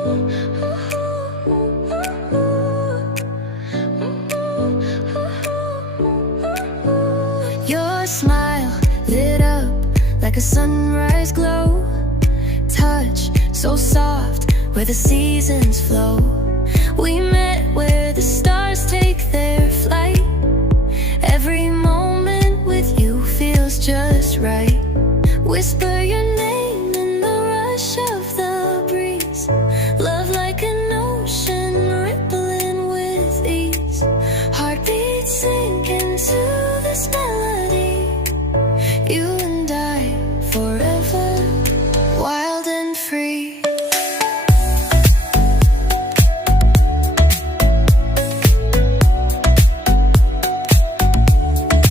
Your smile lit up like a sunrise glow. Touch so soft where the seasons flow. We met where the stars take their flight. Every moment with you feels just right. Whisper your